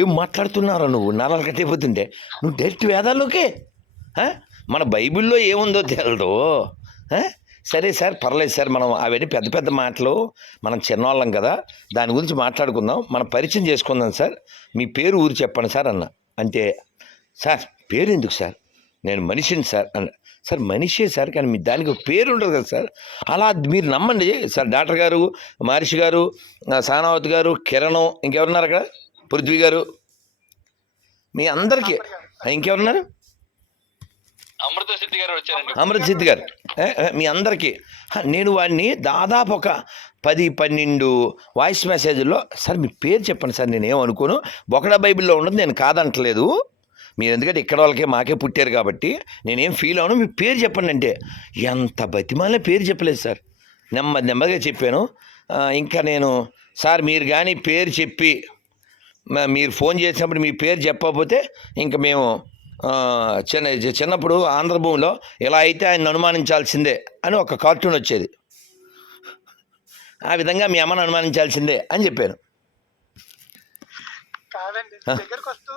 ఏం మాట్లాడుతున్నారో నువ్వు, నరాలు కట్టేపోతుంటే నువ్వు డైరెక్ట్ వేదాల్లోకే. మన బైబిల్లో ఏముందో తెలదు. సరే సార్ పర్లేదు సార్, మనం అవన్నీ పెద్ద మాటలు, మనం చిన్నవాళ్ళం కదా, దాని గురించి మాట్లాడుకుందాం, మనం పరిచయం చేసుకుందాం సార్, మీ పేరు ఊరు చెప్పండి సార్ అన్న. అంటే సార్ పేరు ఎందుకు సార్, నేను మనిషిని సార్ అన్న. సార్ మనిషే సార్, కానీ మీ దానికి ఒక పేరు ఉండదు కదా సార్. అలా మీరు నమ్మండి సార్. డాక్టర్ గారు, మహర్షి గారు, సానావత్ గారు, కిరణ్, ఇంకెవరున్నారు అక్కడ, పృథ్వీ గారు, మీ అందరికీ ఇంకెవరున్నారు, అమృత సిద్ధి గారు వచ్చారండి. అమృత సిద్ధి గారు, మీ అందరికీ నేను వాడిని దాదాపు ఒక 10-12 వాయిస్ మెసేజ్లో సార్ మీ పేరు చెప్పండి సార్, నేనేమనుకోను, బొకడా బైబిల్లో ఉండదు, నేను కాదంటలేదు, మీరు ఎందుకంటే ఇక్కడ వాళ్ళకే మాకే పుట్టారు కాబట్టి నేనేం ఫీల్ అవను, మీ పేరు చెప్పండి అంటే ఎంత బతిమాలే పేరు చెప్పలేదు సార్. నెమ్మదిగా చెప్పాను. ఇంకా నేను సార్ మీరు కానీ పేరు చెప్పి మీరు ఫోన్ చేసినప్పుడు మీ పేరు చెప్పకపోతే ఇంకా మేము చిన్నప్పుడు ఆంధ్రభూమిలో ఇలా అయితే ఆయన అనుమానించాల్సిందే అని ఒక కార్టూన్ వచ్చేది, ఆ విధంగా మీ అమ్మను అనుమానించాల్సిందే అని చెప్పాను. కాదండి దగ్గరకు వస్తూ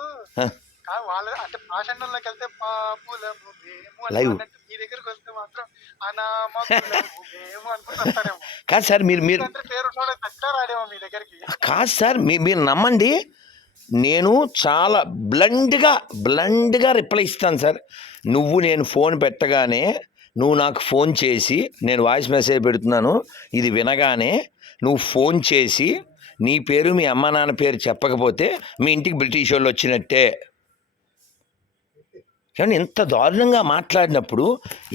వాళ్ళు అంటే పాషండంలోకి వెళ్తే లైవ్ మీ దగ్గరకు వస్తే మాత్రం అనుకుంటారేమో. కాదు సార్ మీరు రాడేమో మీ దగ్గరికి. కాదు సార్ మీరు నమ్మండి, నేను చాలా బ్లండ్గా రిప్లై ఇస్తాను సార్. నేను ఫోన్ పెట్టగానే నువ్వు నాకు ఫోన్ చేసి, నేను వాయిస్ మెసేజ్ పెడుతున్నాను, ఇది వినగానే నువ్వు ఫోన్ చేసి నీ పేరు మీ అమ్మ నాన్న పేరు చెప్పకపోతే మీ ఇంటికి బ్రిటిష్ వాళ్ళు వచ్చినట్టే. కానీ ఇంత దారుణంగా మాట్లాడినప్పుడు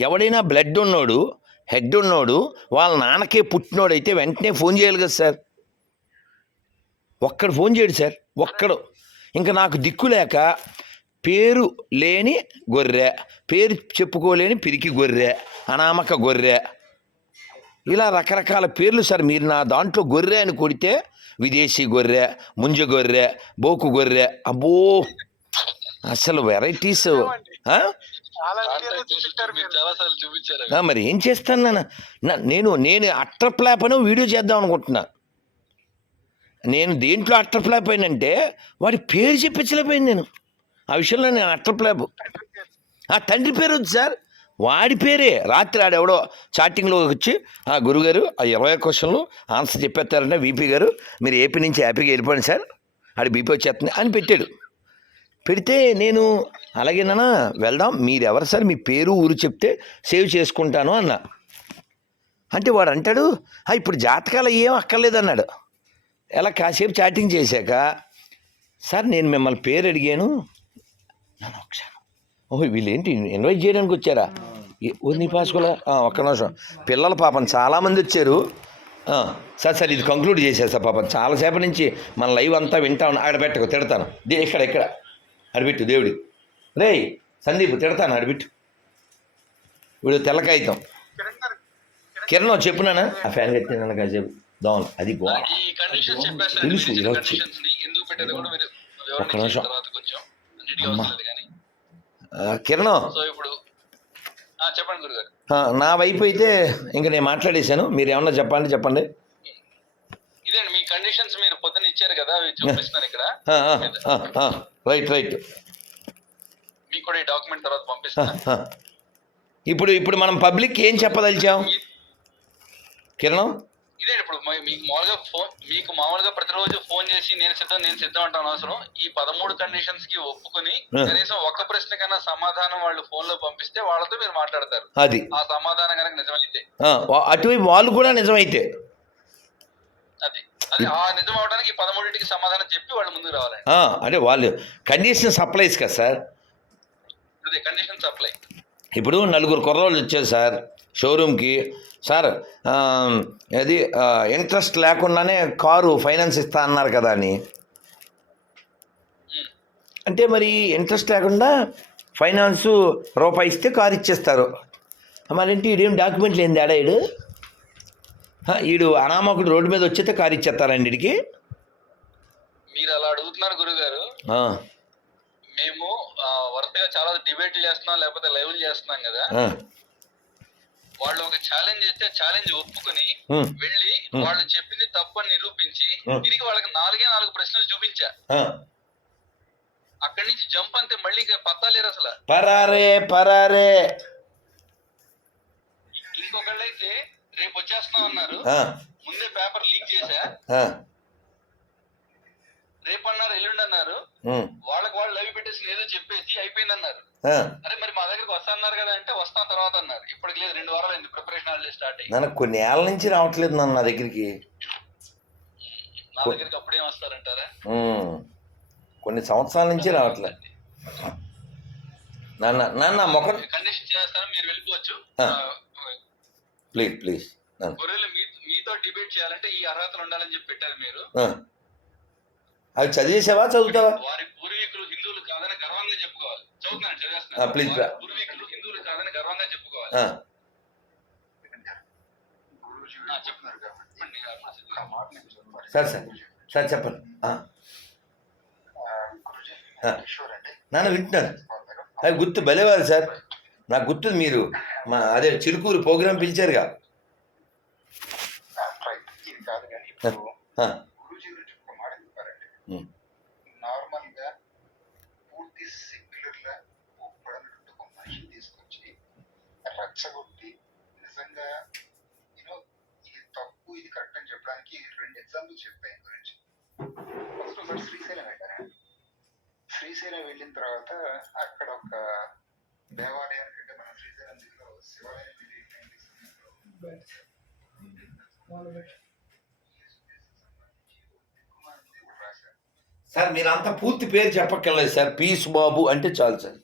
ఎవడైనా బ్లడ్ ఉన్నోడు, హెడ్ ఉన్నోడు, వాళ్ళ నాన్నకే పుట్టినోడైతే వెంటనే ఫోన్ చేయాలి కదా సార్. ఒక్కడు ఫోన్ చేయడు సార్, ఒక్కడు. ఇంకా నాకు దిక్కు లేక పేరు లేని గొర్రె, పేరు చెప్పుకోలేని పిరికి గొర్రె, అనామక గొర్రె, ఇలా రకరకాల పేర్లు సార్. మీరు నా దాంట్లో గొర్రె అని కొడితే విదేశీ గొర్రె, ముంజ గొర్రె, బోకు గొర్రె, అబ్బో అసలు వెరైటీస్. మరి ఏం చేస్తాను నేను అట్టర్ ఫ్లాప్ అని వీడియో చేద్దాం అనుకుంటున్నా. నేను దేంట్లో అట్టర్ ఫ్లాప్ అయినంటే వాడి పేరు చెప్పించలేకపోయింది నేను. ఆ విషయంలో నేను అట్టర్ ఫ్లాప్. ఆ తండ్రి పేరు వద్దు సార్, వాడి పేరే. రాత్రి ఆడెవడో చాటింగ్లో వచ్చి గురుగారు ఆ 20 క్వశ్చన్లు ఆన్సర్ చెప్పేస్తారంటే వీపీ గారు మీరు ఏపీ నుంచి హ్యాపీగా వెళ్ళిపోండి సార్, ఆడి బీపీ వచ్చేస్తుంది అని పెట్టాడు. పెడితే నేను అలాగేనా వెళ్దాం, మీరెవరు సార్, మీ పేరు ఊరు చెప్తే సేవ్ చేసుకుంటాను అన్నా. అంటే వాడు అంటాడు ఇప్పుడు జాతకాలు ఏం అక్కర్లేదన్నాడు. ఎలా కాసేపు చాటింగ్ చేశాక సార్ నేను మిమ్మల్ని పేరు అడిగాను, నన్ను ఒకసారి వీళ్ళేంటి ఇన్వైట్ చేయడానికి వచ్చారా, నీ పాసుకోలే ఒక్క నిమిషం, పిల్లల పాపం చాలామంది వచ్చారు సార్ ఇది కంక్లూడ్ చేసేసా పాపం చాలాసేపటి నుంచి మన లైవ్ అంతా వింటా ఉన్నా. అక్కడ పెట్టకు తిడతాను, ఇక్కడ అడిబిట్టు దేవుడి రే సందీప్ తిడతాను అడిబిట్టు వీడు తెల్ల కాగితం కిరణ్ చెప్పునానా ఆ ఫ్యాన్ కట్టినా కాసేపు దోమలు అది గోడ ఈ కండిషన్స్ చెప్పేసి తెలుసు, ఇలా వచ్చి. కండిషన్స్ ని ఎందుకు పెట్టేది కూడా మీరు ఒక్క వివరణ నిమిషం. ఇచ్చిన తర్వాత కొంచెం అన్నిటికీ అవసరం లేదు కానీ కిరణ్ సో ఇప్పుడు చెప్పండి గురుగారు. నా వైపు అయితే ఇంక నేను మాట్లాడేశాను, మీరు ఏమన్నా చెప్పండి. ఇదేండి మీ కండిషన్స్ మీరు పొద్దున్న ఇచ్చారు కదా, అవి చూపిస్తున్నాను ఇక్కడ. రైట్ మీకు కూడా ఈ డాక్యుమెంట్ తర్వాత పంపిస్తాను. ఇప్పుడు మనం పబ్లిక్ ఏం చెప్పదలిచాం కిరణ్? ఇదే ఇప్పుడు మీకు మామూలుగా ప్రతిరోజు ఫోన్ చేసి నేను సిద్ధం అంటాను అవసరం. ఈ 13 కండిషన్స్ కి ఒప్పుకొని కనీసం ఒక్క ప్రశ్న కన్నా సమాధానం వాళ్ళు ఫోన్ లో పంపిస్తే వాళ్ళతో మీరు మాట్లాడతారు. అది ఆ సమాధానం కనుక నిజమైతే అటువైపు వాళ్ళు కూడా నిజమైతే అది ఆ నిజం అవడానికి 13కి సమాధానం చెప్పి వాళ్ళు ముందుకు రావాలండి. అంటే వాళ్ళు కండిషన్ సప్లైస్ కదా సార్. అదే కండిషన్ సప్లై. ఇప్పుడు 4 కుర్రోళ్ళు వచ్చారు సార్ షోరూమ్కి, సార్ అది ఇంట్రెస్ట్ లేకుండానే కారు ఫైనాన్స్ ఇస్తా అన్నారు కదా అని. అంటే మరి ఇంట్రెస్ట్ లేకుండా ఫైనాన్సు రూపాయి ఇస్తే కారు ఇచ్చేస్తారు. మరేంటి ఈడేం డాక్యుమెంట్లు ఏంది ఆడా ఈడు అనామకుడు రోడ్డు మీద వచ్చేస్తే కారు ఇచ్చేస్తారండి వీడికి. మీరు అలా అడుగుతున్నారు గురుగారు. మేము వరుసగా చాలా డిబేట్లు చేస్తున్నాం, లేకపోతే లైవ్లు చేస్తున్నాం కదా. వాళ్ళు ఒక ఛాలెంజ్ చేస్తే ఛాలెంజ్ ఒప్పుకొని వెళ్ళి వాళ్ళు చెప్పింది తప్పని నిరూపించి తిరిగి వాళ్ళకి 4 ప్రశ్నలు చూపించా. అక్కడి నుంచి జంప్ అంతే, మళ్ళీ పత్తా లేరు అసలు. పరారే ఇంకొకళ్ళైతే రేపు వచ్చేస్తున్నాం అన్నారు, ముందే పేపర్ లీక్ చేశా. రేపు అన్నారు, ఎల్లుండి అన్నారు, వాళ్ళకి వాళ్ళు లైవ్ పెట్టేసి ఏదో చెప్పేసి అయిపోయింది అన్నారు. అరే మరి మా దగ్గరికి వస్తా అన్నారు కదా అంటే వస్తాం తర్వాత అన్నారు. ఇప్పటికి లేదు, 2 వారాలు అయింది ప్రిపరేషన్ హాలిడే స్టార్ట్ అయ్యి. నాకు కొన్ని ఏళ్ళ నుంచి రావట్లేదు నా దగ్గరికి. నా దగ్గరికి అప్పుడేం వస్తారంటారా? కొన్ని సంవత్సరాల నుంచి రావట్లేదు నాన్న మొక్క కండిషన్ చేస్తాను, మీరు వెళ్ళిపోవచ్చు. ప్లీజ్ గొర్రెలు మీతో డిబేట్ చేయాలంటే ఈ అర్హతలు ఉండాలని చెప్పి పెట్టారు మీరు. అవి చదివేసావా, చదువుతావా? వారి పూర్వీకులు హిందువులు కాదని గర్వంగా చెప్పుకోవాలి. చదువుతున్నాను, చదివేస్తున్నాను. ప్లీజ్ పూర్వీకులు హిందువులు కాదని గర్వంగా చెప్పుకోవాలి. చెప్తున్నారు సార్ చెప్పండి నాన్న, వింటున్నాను. అది గుర్తు భలేవారు సార్, నాకు గుర్తుంది. మీరు అదే చిలుకూరు ప్రోగ్రాం పిలిచారుగా. నార్మల్ గా పూర్తి సెక్యులర్ గా ఒప్పుడన్నట్టు ఒక మనిషిని తీసుకొచ్చి రచ్చగొట్టి నిజంగా యూనో ఇది తప్పు ఇది కరెక్ట్ అని చెప్పడానికి 2 ఎగ్జాంపుల్స్ చెప్తాయి గురించి. ఫస్ట్ ఒకసారి శ్రీశైలం వెళ్ళారా? శ్రీశైలం వెళ్ళిన తర్వాత అక్కడ ఒక దేవాలయానికంటే మన శ్రీశైలం దగ్గర శివాలయం సార్ మీరంతా పూర్తి పేరు చెప్పక్కర్లేదు సార్, పీస్ బాబు అంటే చాలు సార్.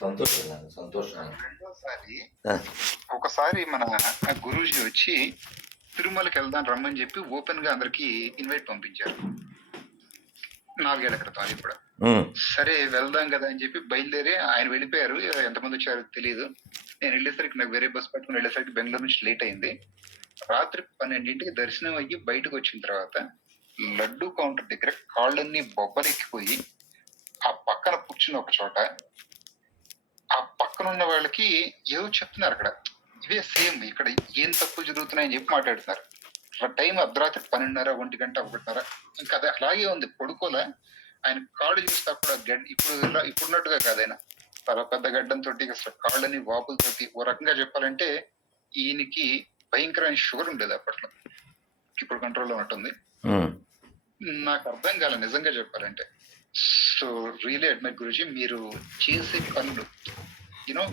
సంతోషం. రెండోసారి ఒకసారి మన గురూజీ వచ్చి తిరుమలకి వెళ్దాం రమ్మని చెప్పి ఓపెన్ గా అందరికి ఇన్వైట్ పంపించారు 4 ఏళ్ల క్రితం. అది కూడా సరే వెళ్దాం కదా అని చెప్పి బయలుదేరి ఆయన వెళ్ళిపోయారు. ఎంతమంది వచ్చారో తెలియదు. నేను వెళ్ళేసరికి నాకు వేరే బస్ పట్టుకుని వెళ్ళేసరికి బెంగళూరు నుంచి లేట్ అయింది. రాత్రి 12ంటికి దర్శనం అయ్యి బయటకు వచ్చిన తర్వాత లడ్డు కౌంటర్ దగ్గర కాళ్ళన్నీ బొబ్బలెక్కిపోయి ఆ పక్కన కూర్చుని ఒక చోట ఆ పక్కన ఉన్న వాళ్ళకి ఏదో చెప్తున్నారు. అక్కడ ఇవే సేమ్ ఇక్కడ ఏం తప్పులు జరుగుతున్నాయని చెప్పి మాట్లాడుతున్నారు. టైం అర్ధరాత్రి 12:30, 1 గంట, 1:30. ఇంకా అది అలాగే ఉంది. పడుకోలే. ఆయన కాళ్ళు చూస్తే అప్పుడు ఇప్పుడున్నట్టుగా కాదు, ఆయన చాలా పెద్ద గడ్డంతో అసలు కాళ్ళని వాపులతోటి. ఓ రకంగా చెప్పాలంటే ఈయనకి భయంకరమైన షుగర్ ఉండేది అప్పట్లో, ఇప్పుడు కంట్రోల్లో ఉంటుంది. నాకు అర్థం కాలే నిజంగా చెప్పాలంటే. సో రియలీ అడ్మైర్ గురూజీ, మీరు చేసే పనులు, you know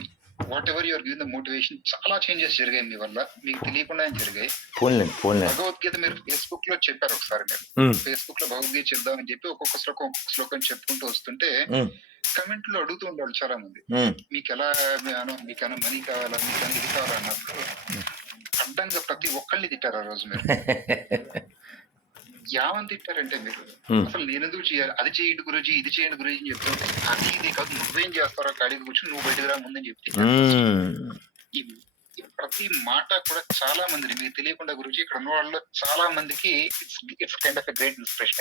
what ever your giving the motivation, చాలా చేంజెస్ జరిగాయి మీ వల్ల, మీకు తెలియకుండా జరిగాయి. భగవద్గీత మీరు ఫేస్బుక్ లో చెప్పారు ఒకసారి, మీరు ఫేస్బుక్ లో భగవద్గీత చెప్దామని చెప్పి ఒక్కొక్క శ్లోకం చెప్పుకుంటూ వస్తుంటే కమెంట్ లో అడుగుతూ ఉండాలి చాలా మంది, మీకెలా మీకన్నా మనీ కావాలా, మీకన్నా ఇది కావాలా అన్నప్పుడు అడ్డంగా ప్రతి ఒక్కళ్ళని తిట్టారు ఆ రోజు మీరు. యావని తిట్టారంటే మీరు, అసలు నేను ఎందుకు చేయాలి, అది చేయండి గురూజీ, ఇది చేయండి గురూజీ అని చెప్తుంటే, అది ఇది కాదు, నువ్వేం చేస్తారో కాడికి కూర్చొని నువ్వు బయటకు రా ముందని చెప్తే, ఈ ప్రతి మాట కూడా చాలా మందిని మీకు తెలియకుండా గురూజీ ఇక్కడ ఉన్న వాళ్ళు చాలా మందికి it's kind of great inspiration.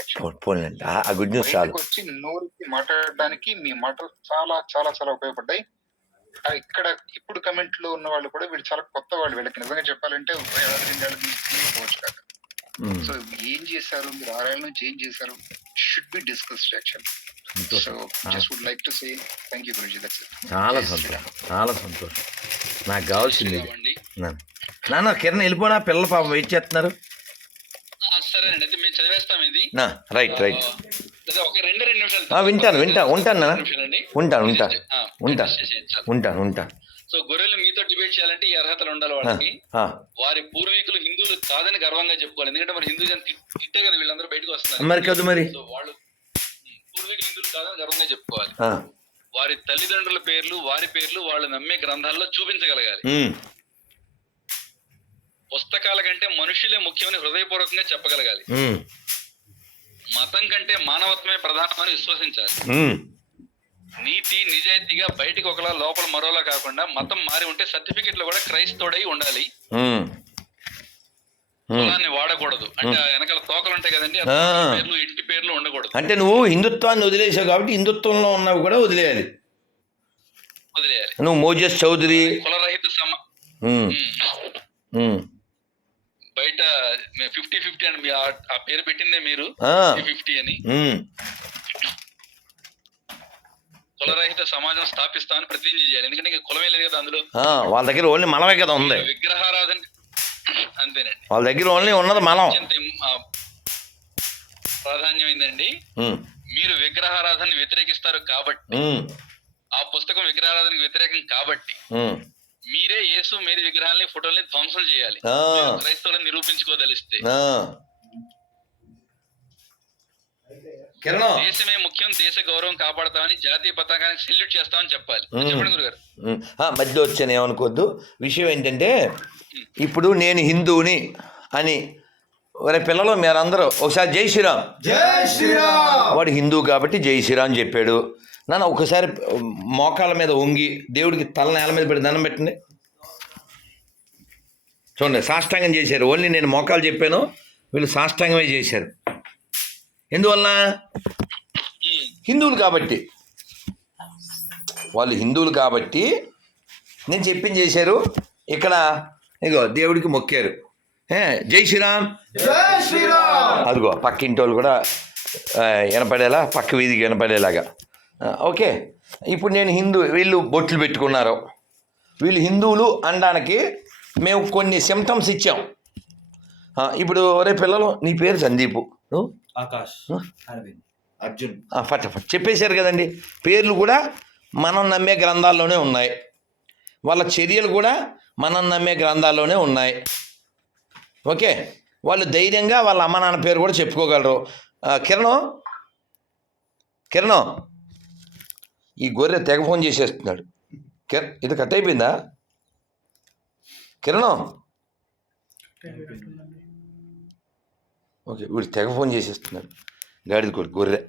వచ్చి నోరుకి మాట్లాడడానికి మీ మాటలు చాలా చాలా చాలా ఉపయోగపడ్డాయి. ఇక్కడ ఇప్పుడు కమెంట్ లో ఉన్న వాళ్ళు కూడా వీళ్ళు చాలా కొత్త వాళ్ళు, వీళ్ళకి నిజంగా చెప్పాలంటే పోవచ్చు కాదు. సో ఏం చేశారు మీరు 6 ఏళ్ళ నుంచి, ఏం చేశారు should be discussed actually. So just would like to say thank you Guruji, that's it. చాలా సంతోషం, చాలా సంతోషం. నాకు కావాల్సింది నాన్న. కిరణ్ వెళ్ళిపోనా, పిల్లలు పాపం వెయిట్ చేస్తున్నారు. సరేనండి, అయితే మేము చదివేస్తాం ఇది. రైట్ రైట్, ఒక 2 నిమిషాలు ఉంటాను ఉంటాను. సో గొర్రెలు మీతో డిబేట్ చేయాలంటే ఈ అర్హతలు ఉండాలి వాళ్ళకి. వారి పూర్వీకులు హిందువులు కాదని గర్వంగా చెప్పుకోవాలి, ఎందుకంటే మరి హిందూ తిట్టే కదా వీళ్ళందరూ బయటకు వస్తున్నారు. మరి కాదు మరి, సో వాళ్ళు పూర్వీకులు హిందువులు కాదని గర్వంగా చెప్పుకోవాలి. వారి తల్లిదండ్రుల పేర్లు, వారి పేర్లు వాళ్ళు నమ్మే గ్రంథాల్లో చూపించగలగాలి. పుస్తకాల కంటే మనుషులే ముఖ్యమని హృదయపూర్వకంగా చెప్పగలగాలి. మతం కంటే మానవత్వమే ప్రధానమని విశ్వసించాలి. నీతి నిజాయితీగా బయటికి ఒకలా లోపల మరోలా కాకుండా మతం మారి ఉంటే సర్టిఫికెట్ లో కూడా క్రైస్తవుడై ఉండాలి. కులాన్ని వాడకూడదు, అంటే వెనకాల తోకలు ఉంటాయి కదండి, పేర్లు ఇంటి పేర్లు ఉండకూడదు. అంటే నువ్వు హిందుత్వాన్ని వదిలేసావు కాబట్టి హిందుత్వంలో ఉన్నవి కూడా వదిలేయాలి. నువ్వు మోజస్ చౌదరి కులరహిత బయట 50-50 అని ఆ పేరు పెట్టిందే మీరు, 50 అని. కులరహిత సమాజం స్థాపిస్తామని ప్రతిజ్ఞ చేయాలి, ఎందుకంటే ఇంకా కులమే లేదు కదా అందులో. వాళ్ళ దగ్గర ఓన్లీ మనమే కదా ఉంది, విగ్రహారాధన అంతేనండి. వాళ్ళ దగ్గర ఓన్లీ ఉన్నది మనం. ప్రాధాన్యమైందండి. మీరు విగ్రహారాధన వ్యతిరేకిస్తారు కాబట్టి, ఆ పుస్తకం విగ్రహారాధనకి వ్యతిరేకం కాబట్టి మీరే యేసు మేరీ విగ్రహాలని ఫోటోల్ని ధ్వంసం చేయాలి, క్రైస్తవులను నిరూపించుకోదలిస్తే. దేశమే ముఖ్యం, దేశ గౌరవం కాపాడతామని, జాతీయ పతాకానికి సెల్యూట్ చేస్తామని చెప్పాలి. చెప్పండి గురుగారు. మధ్యలో వచ్చాను, ఏమనుకోవద్దు. విషయం ఏంటంటే, ఇప్పుడు నేను హిందువుని అని ఒరే పిల్లలు మీరందరూ ఒకసారి జై శ్రీరామ్, జై శ్రీరామ్. వాడు హిందువు కాబట్టి జై శ్రీరామ్ చెప్పాడు. నాన్న ఒకసారి మోకాళ్ళ మీద వంగి దేవుడికి తల నేల మీద పెట్టి దండం పెట్టండి. చూడండి, సాష్టాంగం చేశారు. ఓన్లీ నేను మోకాలు చెప్పాను, వీళ్ళు సాష్టాంగమే చేశారు. ఎందువలన? హిందువులు కాబట్టి. వాళ్ళు హిందువులు కాబట్టి నేను చెప్పింది చేశారు. ఇక్కడ ఇగో దేవుడికి మొక్కారు, జై శ్రీరామ్, జై శ్రీరామ్. అదిగో పక్క ఇంటి వాళ్ళు కూడా వినపడేలా, పక్క వీధికి వినపడేలాగా. ఓకే, ఇప్పుడు నేను వీళ్ళు బొట్లు పెట్టుకున్నారు, వీళ్ళు హిందువులు అనడానికి మేము కొన్ని సిమ్టమ్స్ ఇచ్చాం. ఇప్పుడు ఒరే పిల్లలు, నీ పేరు సందీపు, ఆకాష్, అరవింద్, అర్జున్, ఫటాఫట్ చెప్పేశారు కదండి. పేర్లు కూడా మనం నమ్మే గ్రంథాల్లోనే ఉన్నాయి, వాళ్ళ చర్యలు కూడా మనం నమ్మే గ్రంథాల్లోనే ఉన్నాయి. ఓకే, వాళ్ళు ధైర్యంగా వాళ్ళ అమ్మ నాన్న పేరు కూడా చెప్పుకోగలరు. కిరణం ఈ గొర్రె తెగ ఫోన్ చేసేస్తున్నాడు. ఇది కట్ అయిపోయిందా కిరణం? ఓకే, వీడు తెగ ఫోన్ చేసేస్తున్నాడు, గాడిద గొర్రె.